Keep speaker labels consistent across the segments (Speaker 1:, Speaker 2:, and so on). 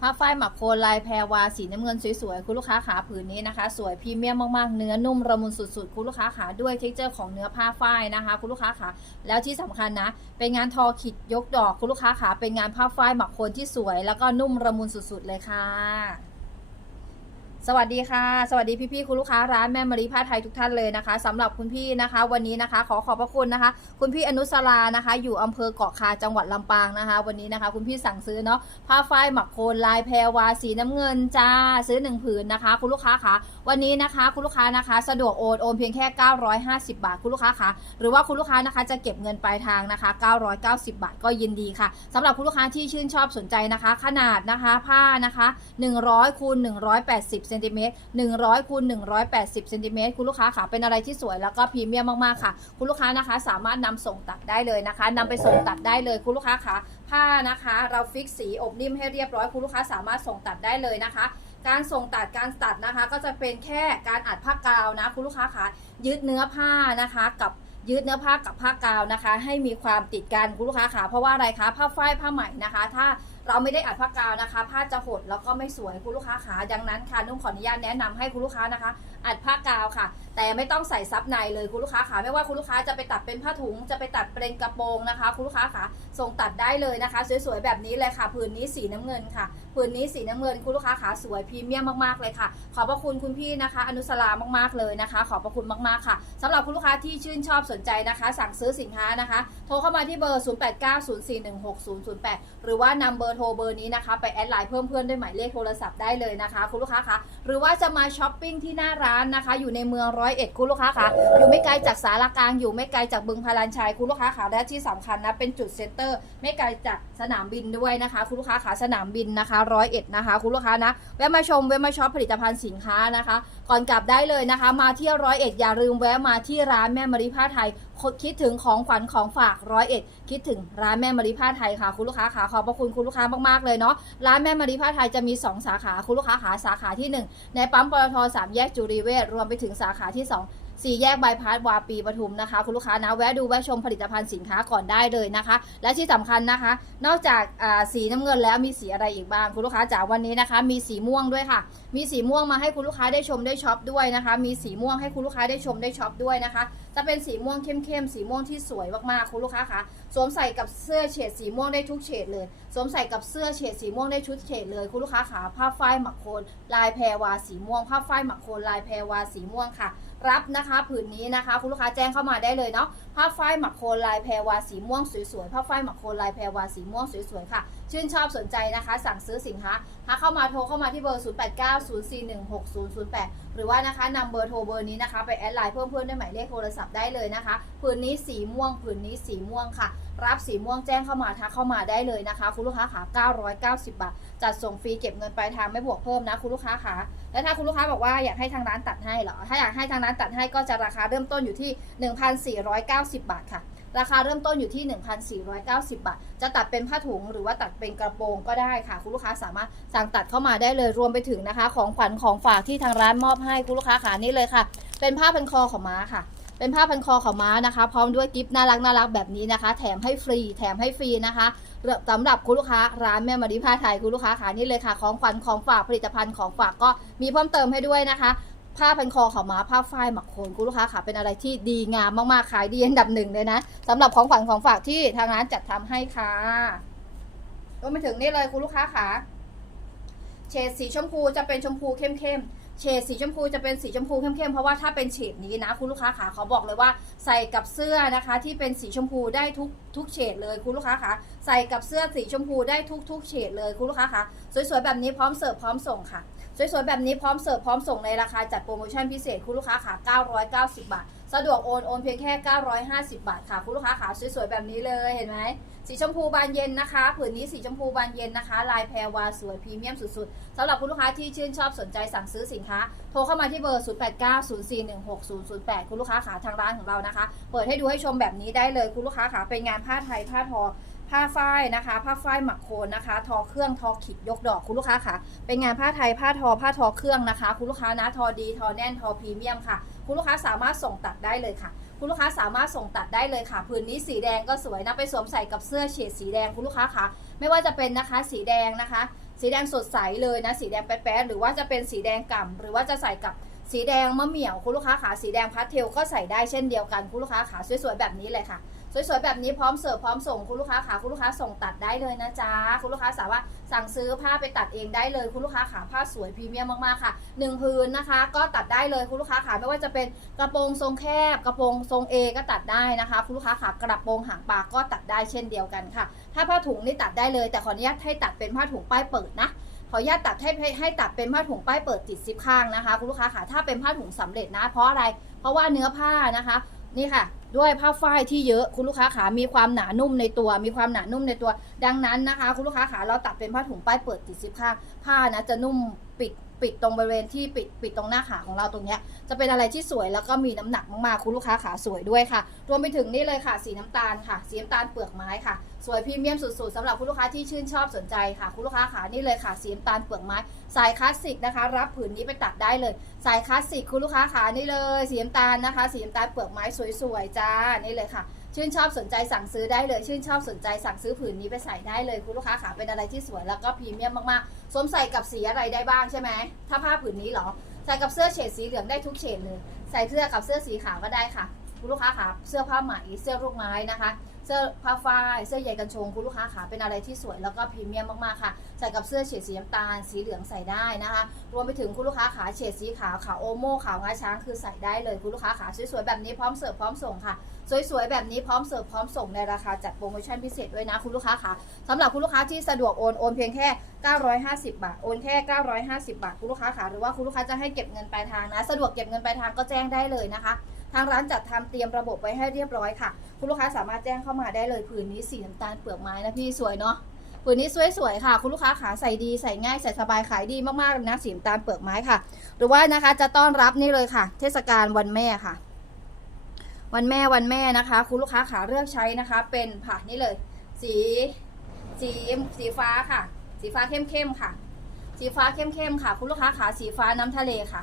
Speaker 1: ผ้าฝ้ายหมักโคนลายแพรวาสีน้ำเงินสวยๆ คุณลูกค้าขาผืนนี้นะคะ สวยพรีเมียมมากๆ เนื้อนุ่มระมุนสุดๆ คุณลูกค้าขาด้วยเท็กเจอร์ของเนื้อผ้าฝ้ายนะคะ คุณลูกค้าขาแล้วที่สำคัญนะ เป็นงานทอขิดยกดอกคุณลูกค้าขาเป็นงานผ้าฝ้ายหมักโคนที่สวย แล้วก็นุ่มระมุนสุดๆเลยค่ะ สวัสดีค่ะ สวัสดีพี่ๆคุณลูกค้าร้านแม่มารีผ้าไทยทุกท่านเลยนะคะสำหรับคุณพี่นะคะ วันนี้นะคะ ขอขอบพระคุณนะคะ คุณพี่อนุสรานะคะ อยู่อำเภอเกาะคาจังหวัดลำปางนะคะ วันนี้นะคะ คุณพี่สั่งซื้อเนาะผ้าฝ้ายหมักโคนลายแพรวาสีน้ำเงินจ้าซื้อหนึ่งผืนนะคะ คุณลูกค้าคะวันนี้นะคะ คุณลูกค้านะคะ สะดวกโอนโอนเพียงแค่ 950 บาทคุณลูกค้าคะหรือว่าคุณลูกค้านะคะ จะเก็บเงินปลายทางนะคะ 990 บาทก็ยินดีค่ะสำหรับคุณลูกค้าที่ชื่นชอบสนใจนะคะ ขนาดนะคะ ผ้านะคะ 100คูณ180เซนติเมตร100คูณ180เซนติเมตรคุณลูกค้าค่ะเป็นอะไรที่สวยแล้วก็พรีเมียมมากๆค่ะ คุณลูกค้านะคะ สามารถนำส่งตัดได้เลยนะคะนำไปส่งตัดได้เลยคุณลูกค้าค่ะผ้านะคะ เราฟิกสีอบนิ่มให้เรียบร้อยคุณลูกค้าสามารถส่งตัดได้เลยนะคะการส่งตัดการตัดนะคะ ก็จะเป็นแค่การอัดผ้ากาวนะคุณลูกค้าค่ะยึดเนื้อผ้านะคะกับยึดเนื้อผ้ากับผ้ากาวนะคะ ให้มีความติดกันคุณลูกค้าค่ะเพราะว่าอะไรคะผ้าฝ้ายผ้าไหมนะคะ ถ้าเราไม่ได้อัดผ้ากาวนะคะ ผ้าจะหดแล้วก็ไม่สวยคุณลูกค้าขาดังนั้นค่ะนุ่มขออนุญาตแนะนำให้คุณลูกค้านะคะ อัดผ้ากาวค่ะ แต่ไม่ต้องใส่ซับในเลยคุณลูกค้าขาไม่ว่าคุณลูกค้าจะไปตัดเป็นผ้าถุงจะไปตัดเป็นกระโปรงนะคะ คุณลูกค้าขาส่งตัดได้เลยนะคะ สวยๆแบบนี้เลยค่ะผืนนี้สีน้ำเงินค่ะผืนนี้สีน้ำเงินคุณลูกค้าขาสวยพรีเมียมมากๆเลยค่ะ ขอบพระคุณคุณพี่นะคะ อนุสรามากๆเลยนะคะ ขอบพระคุณมากๆค่ะสำหรับคุณลูกค้าที่ชื่นชอบสนใจนะคะ สั่งซื้อสินค้านะคะ โทรเข้ามาที่เบอร์ 0890416008 หรือว่านำเบอร์โทรเบอร์นี้นะคะ ไปแอดไลน์เพิ่มเพื่อนด้วยหมายเลขโทรศัพท์ได้เลยนะคะ คุณลูกค้าคะ หรือว่าจะมาช้อปปิ้งที่หน้าร้านนะคะ อยู่ในเมืองร้อยเอ็ดคุณลูกค้าคะอยู่ไม่ไกลจากสารกลางอยู่ไม่ไกลจากบึงพารานชัยคุณลูกค้าคะและที่สำคัญนะเป็นจุดเซ็นเตอร์ ไม่ไกลจากสนามบินด้วยนะคะ คุณลูกค้าขาสนามบินนะคะร้อยเอ็ดนะคะคุณลูกค้านะแวะมาชมแวะมาช็อปผลิตภัณฑ์สินค้านะคะ ก่อนกลับได้เลยนะคะ มาเที่ยวร้อยเอ็ดอย่าลืมแวะมาที่ร้านแม่มาริผ้าไทยคิดถึงของขวัญของฝากร้อยเอ็ดคิดถึงร้านแม่มาริผ้าไทยค่ะ คุณลูกค้าขาขอบพระคุณคุณลูกค้ามากๆเลยเนาะร้านแม่มาริผ้าไทยจะมี 2 สาขาคุณลูกค้าขาสาขาที่ 1ในปั๊มปตทสามแยกจุรีเวชรวมไปถึงสาขาที่ 2 สี่แยกบายพาสวาปีปทุมนะคะ คุณลูกค้านะแวะดูแวะชมผลิตภัณฑ์สินค้าก่อนได้เลยนะคะ และที่สำคัญนะคะ นอกจากสีน้ำเงินแล้วมีสีอะไรอีกบ้างคุณลูกค้าจากวันนี้นะคะ มีสีม่วงด้วยค่ะ มีสีม่วงมาให้คุณลูกค้าได้ชมได้ช็อปด้วยนะคะ มีสีม่วงให้คุณลูกค้าได้ชมได้ช็อปด้วยนะคะ จะเป็นสีม่วงเข้มๆสีม่วงที่สวยมากๆคุณลูกค้าคะสวมใส่กับเสื้อเฉดสีม่วงได้ทุกเฉดเลยสวมใส่กับเสื้อเฉดสีม่วงได้ชุดเฉดเลยคุณลูกค้าขาผ้าฝ้ายหมักโคนลายแพรวาสีม่วงผ้าฝ้ายหมักโคนลายแพรวาสีม่วงค่ะ รับนะคะ ผืนนี้นะคะ คุณลูกค้าแจ้งเข้ามาได้เลยเนาะผ้าฝ้ายหมักโคนลายแพรวาสีม่วงสวยๆผ้าฝ้ายหมักโคนลายแพรวาสีม่วงสวยๆค่ะ ชื่นชอบสนใจนะคะ สั่งซื้อสินค้าถ้าเข้ามาโทรเข้ามาที่เบอร์ 0890416008 หรือว่านะคะนำเบอร์โทรเบอร์นี้นะคะ ไปแอดไลน์เพิ่มเพื่อนด้วยหมายเลขโทรศัพท์ได้เลยนะคะผืนนี้สีม่วงผืนนี้สีม่วงค่ะ รับสีม่วงแจ้งเข้ามาทักเข้ามาได้เลยนะคะ คุณลูกค้าขา990 บาท จัดส่งฟรีเก็บเงินปลายทางไม่บวกเพิ่มนะคุณลูกค้าขาแล้วถ้าคุณลูกค้าบอกว่าอยากให้ทางร้านตัดให้เหรอถ้าอยากให้ทางร้านตัดให้ก็จะราคาเริ่มต้นอยู่ที่ 1,490 บาทค่ะ ราคาเริ่มต้นอยู่ที่ 1,490 บาท จะตัดเป็นผ้าถุงหรือว่าตัดเป็นกระโปรงก็ได้ค่ะ คุณลูกค้าสามารถสั่งตัดเข้ามาได้เลยรวมไปถึงนะคะ ของขวัญของฝากที่ทางร้านมอบให้คุณลูกค้าขานี่เลยค่ะ เป็นผ้าพันคอของม้าค่ะ เป็นผ้าพันคอของม้านะคะ พร้อมด้วยกิฟต์น่ารักน่ารักแบบนี้นะคะ แถมให้ฟรีแถมให้ฟรีนะคะสำหรับคุณลูกค้าร้านแม่มารีผ้าไทยคุณลูกค้าขานี่เลยค่ะ ของขวัญของฝากผลิตภัณฑ์ของฝากก็มีเพิ่มเติมให้ด้วยนะคะ ผ้าพันคอของม้าผ้าฝ้ายหมักโคนคุณลูกค้าค่ะเป็นอะไรที่ดีงามมากๆขายดีอันดับหนึ่งเลยนะสำหรับของขวัญของฝากที่ทางร้านจัดทำให้ค่ะรวมไปถึงนี่เลยคุณลูกค้าค่ะเฉดสีชมพูจะเป็นชมพูเข้มๆเฉดสีชมพูจะเป็นสีชมพูเข้มๆเพราะว่าถ้าเป็นเฉดนี้นะคุณลูกค้าขาเขาบอกเลยว่าใส่กับเสื้อนะคะ ที่เป็นสีชมพูได้ทุกทุกเฉดเลยคุณลูกค้าขาใส่กับเสื้อสีชมพูได้ทุกทุกเฉดเลยคุณลูกค้าขาสวยๆแบบนี้พร้อมเสิร์ฟพร้อมส่งค่ะ สวยๆ แบบนี้พร้อมเสิร์ฟพร้อมส่งในราคาจัดโปรโมชั่นพิเศษคุณลูกค้าขา990 บาท สะดวกโอนโอนเพียงแค่ 950 บาทค่ะคุณลูกค้าขาสวยๆ แบบนี้เลยเห็นไหมสีชมพูบานเย็นนะคะผืนนี้สีชมพูบานเย็นนะคะ ลายแพรวาสวยพรีเมียมสุดๆสำหรับคุณลูกค้าที่ชื่นชอบสนใจสั่งซื้อสินค้า โทรเข้ามาที่เบอร์ 0890416008 คุณลูกค้าขาทางร้านของเรานะคะ เปิดให้ดูให้ชมแบบนี้ได้เลยคุณลูกค้าขาเป็นงานผ้าไทยผ้าทอ ผ้าฝ้ายนะคะ ผ้าฝ้ายหมักโคนนะคะ ทอเครื่องทอขิดยกดอกคุณลูกค้าค่ะ เป็นงานผ้าไทยผ้าทอผ้าทอเครื่องนะคะ คุณลูกค้านะทอดีทอแน่นทอพรีเมียมค่ะ คุณลูกค้าสามารถส่งตัดได้เลยค่ะ คุณลูกค้าสามารถส่งตัดได้เลยค่ะผืนนี้สีแดงก็สวยนะไปสวมใส่กับเสื้อเฉดสีแดงคุณลูกค้าค่ะ ไม่ว่าจะเป็นนะคะ สีแดงนะคะ สีแดงสดใสเลยนะ สีแดงแป๊ดๆหรือว่าจะเป็นสีแดงก่ำหรือว่าจะใส่กับสีแดงมะเหมี่ยวคุณลูกค้าขาสีแดงพาสเทลก็ใส่ได้เช่นเดียวกันคุณลูกค้าขาสวยๆแบบนี้เลยค่ะ สวยๆแบบนี้พร้อมเสิร์ฟพร้อมส่งคุณลูกค้าขาคุณลูกค้าส่งตัดได้เลยนะจ๊ะคุณลูกค้าสามารถสั่งซื้อผ้าไปตัดเองได้เลย คุณลูกค้าขาผ้าสวยพรีเมียมมากๆค่ะหนึ่งพื้นนะคะ ก็ตัดได้เลยคุณลูกค้าขาไม่ว่าจะเป็นกระโปรงทรงแคบ กระโปรงทรงเอก็ตัดได้นะคะ คุณลูกค้าขากระโปรงหางปลาก็ตัดได้เช่นเดียวกันค่ะ ถ้าผ้าถุงนี่ตัดได้เลยแต่ขออนุญาตให้ตัดเป็นผ้าถุงป้ายเปิดนะขออนุญาตตัดให้ให้ตัดเป็นผ้าถุงป้ายเปิดติดซิปข้างนะคะ คุณลูกค้าค่ะถ้าเป็นผ้าถุงสำเร็จนะ เพราะอะไร เพราะว่าเนื้อผ้านะคะ นี่ค่ะ ด้วยผ้าฝ้ายที่เยอะคุณลูกค้าขามีความหนานุ่มในตัว มีความหนานุ่มในตัว ดังนั้นนะคะ คุณลูกค้าขาเราตัดเป็นผ้าถุงป้ายเปิดติดซิปข้างผ้านะจะนุ่มปิด ปิดตรงบริเวณที่ปิดปิดตรงหน้าขาของเราตรงเนี้ยจะเป็นอะไรที่สวยแล้วก็มีน้ำหนักมากๆคุณลูกค้าขาสวยด้วยค่ะ รวมไปถึงนี่เลยค่ะ สีน้ำตาลค่ะ สีน้ำตาลเปลือกไม้ค่ะ สวยพรีเมียมสุดๆสำหรับคุณลูกค้าที่ชื่นชอบสนใจค่ะคุณลูกค้าขานี่เลยค่ะ สีน้ำตาลเปลือกไม้ สายคลาสสิกนะคะ รับผืนนี้ไปตัดได้เลย สายคลาสสิกคุณลูกค้าขานี่เลย สีน้ำตาลนะคะ สีน้ำตาลเปลือกไม้สวยๆจ้านี่เลยค่ะ ชื่นชอบสนใจสั่งซื้อได้เลย ชื่นชอบสนใจสั่งซื้อผืนนี้ไปใส่ได้เลยคุณลูกค้าขาเป็นอะไรที่สวยแล้วก็พรีเมียมมากๆสวมใส่กับสีอะไรได้บ้างใช่ไหมถ้าผ้าผืนนี้หรอใส่กับเสื้อเฉดสีเหลืองได้ทุกเฉดเลย ใส่เสื้อกับเสื้อสีขาวก็ได้ค่ะคุณลูกค้าขาเสื้อผ้าไหมเสื้อลูกไม้นะคะ สื้อผ้าฝ้ายเสื้อใยกันชงคุณลูกค้าขาเป็นอะไรที่สวยแล้วก็พรีเมียมมากๆค่ะ ใส่กับเสื้อเฉดสีน้ำตาลสีเหลืองใส่ได้นะคะ รวมไปถึงคุณลูกค้าขาเฉดสีขาวขาวโอโม่ขาวงาช้างคือใส่ได้เลยคุณลูกค้าขาสวยๆแบบนี้พร้อมเสิร์ฟพร้อมส่งค่ะสวยๆแบบนี้พร้อมเสิร์ฟพร้อมส่งในราคาจัดโปรโมชั่นพิเศษด้วยนะคุณลูกค้าค่ะสำหรับคุณลูกค้าที่สะดวกโอนโอนเพียงแค่ 950 บาทโอนแค่ 950 บาทคุณลูกค้าค่ะหรือว่าคุณลูกค้าจะให้เก็บเงินปลายทางนะ สะดวกเก็บเงินปลายทางก็แจ้งได้เลยนะคะ ทางร้านจัดทำเตรียมระบบไว้ให้เรียบร้อยค่ะ คุณลูกค้าสามารถแจ้งเข้ามาได้เลยผืนนี้สีน้ำตาลเปลือกไม้นะพี่สวยเนาะผืนนี้สวยๆค่ะ คุณลูกค้าขาใส่ดีใส่ง่ายใส่สบายขายดีมากๆเลยนะสีน้ำตาลเปลือกไม้ค่ะ หรือว่านะคะจะต้อนรับนี่เลยค่ะ เทศกาลวันแม่ค่ะ วันแม่วันแม่นะคะ คุณลูกค้าขาเลือกใช้นะคะ เป็นผ่านี่เลย สีสีสีฟ้าค่ะ สีฟ้าเข้มๆค่ะ สีฟ้าเข้มๆค่ะ คุณลูกค้าขาสีฟ้าน้ำทะเลค่ะ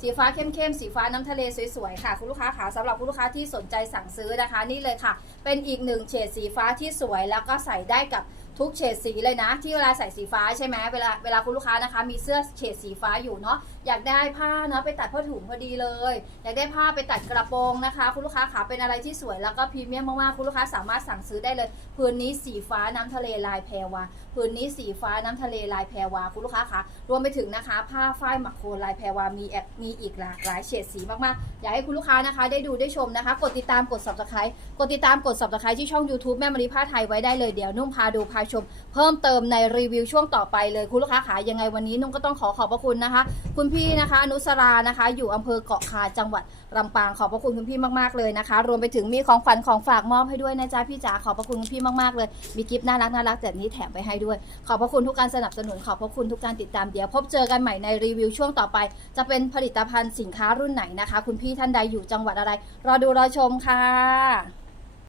Speaker 1: สีฟ้าเข้มๆ สีฟ้าน้ำทะเลสวยๆ ค่ะ คุณลูกค้าขาสำหรับคุณลูกค้าที่สนใจสั่งซื้อนะคะ นี่เลยค่ะ เป็นอีกหนึ่งเฉดสีฟ้าที่สวยแล้วก็ใส่ได้กับ ทุกเฉดสีเลยนะ ที่เวลาใส่สีฟ้าใช่ไหมเวลาเวลาคุณลูกค้านะคะ มีเสื้อเฉดสีฟ้าอยู่เนาะอยากได้ผ้าเนาะไปตัดผ้าถุงพอดีเลย อยากได้ผ้าไปตัดกระโปรงนะคะ คุณลูกค้าขาเป็นอะไรที่สวยแล้วก็พรีเมียมมากๆคุณลูกค้าสามารถสั่งซื้อได้เลยพื้นนี้สีฟ้าน้ำทะเลลายแพรวาพื้นนี้สีฟ้าน้ำทะเลลายแพรวาคุณลูกค้าขารวมไปถึงนะคะ ผ้าฝ้ายหมักโคลายแพรวามีแอบมีอีกหลากหลายเฉดสีมากๆ อยากให้คุณลูกค้านะคะ ได้ดูได้ชมนะคะ กดติดตามกด subscribe กดติดตามกด subscribe ที่ช่อง YouTube แม่มารีผ้าไทยไว้ได้เลยเดี๋ยวนุ่มพาดูพาชม เพิ่มเติมในรีวิวช่วงต่อไปเลยคุณลูกค้าขายยังไงวันนี้นุ่มก็ต้องขอขอบพระคุณนะคะ คุณพี่นะคะอนุสรานะคะ อยู่อำเภอเกาะคาจังหวัดลำปางขอบพระคุณคุณพี่มากๆเลยนะคะ รวมไปถึงมีของขวัญของฝากมอบให้ด้วยนะจ๊ะพี่จ๋าขอบพระคุณคุณพี่มากๆเลยมีกิฟต์น่ารักน่ารักแบบนี้แถมไปให้ด้วย ขอบพระคุณทุกการสนับสนุนขอบพระคุณทุกการติดตามเดี๋ยว พบเจอกันใหม่ในรีวิวช่วงต่อไป จะเป็นผลิตภัณฑ์สินค้ารุ่นไหนนะคะ คุณพี่ท่านใดอยู่จังหวัดอะไร รอดูรอชมค่ะ